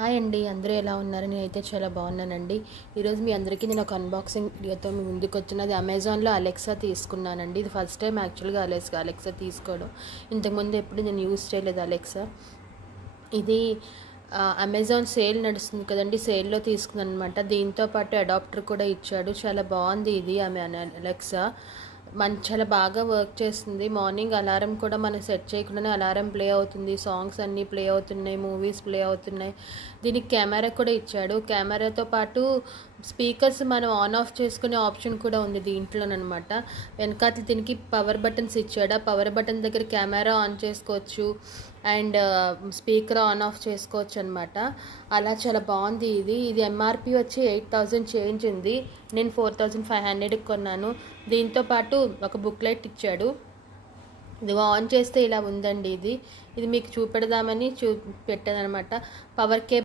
Hi అండి, అందరూ ఎలా ఉన్నారు? నేనైతే చాలా బాగున్నానండి. ఈరోజు మీ అందరికీ నేను ఒక అన్బాక్సింగ్ వీడియోతో మీ ముందుకు వచ్చినది. అమెజాన్లో అలెక్సా తీసుకున్నానండి. ఇది ఫస్ట్ టైం యాక్చువల్గా అలెక్సా తీసుకోవడం. ఇంతకుముందు ఎప్పుడు నేను యూస్ చేయలేదు అలెక్సా. ఇది అమెజాన్ సేల్ నడుస్తుంది కదండి, సేల్లో తీసుకున్నాను అనమాట. దీంతో పాటు అడాప్టర్ కూడా ఇచ్చాడు. చాలా బాగుంది ఇది అలెక్సా. చాలా బాగా వర్క్ చేస్తుంది. మార్నింగ్ అలారం కూడా మనం సెట్ చేయకుండానే అలారం ప్లే అవుతుంది, సాంగ్స్ అన్నీ ప్లే అవుతున్నాయి, మూవీస్ ప్లే అవుతున్నాయి. దీనికి కెమెరా కూడా ఇచ్చాడు. కెమెరాతో పాటు స్పీకర్స్ మనం ఆన్ ఆఫ్ చేసుకునే ఆప్షన్ కూడా ఉంది దీంట్లోనమాట. వెనకాల దీనికి పవర్ బటన్స్ ఇచ్చాడు. ఆ పవర్ బటన్ దగ్గర కెమెరా ఆన్ చేసుకోవచ్చు అండ్ స్పీకర్ ఆన్ ఆఫ్ చేసుకోవచ్చు అనమాట. అలా చాలా బాగుంది ఇది ఎంఆర్పి వచ్చి 8,000 చేంజ్ ఉంది. నేను 4,500కి కొన్నాను. దీంతో పాటు ఒక బుక్లెట్ ఇచ్చాడు. ఇది ఆన్ చేస్తే ఇలా ఉందండి. ఇది మీకు చూపెడదామని పెట్టానమాట. Power cable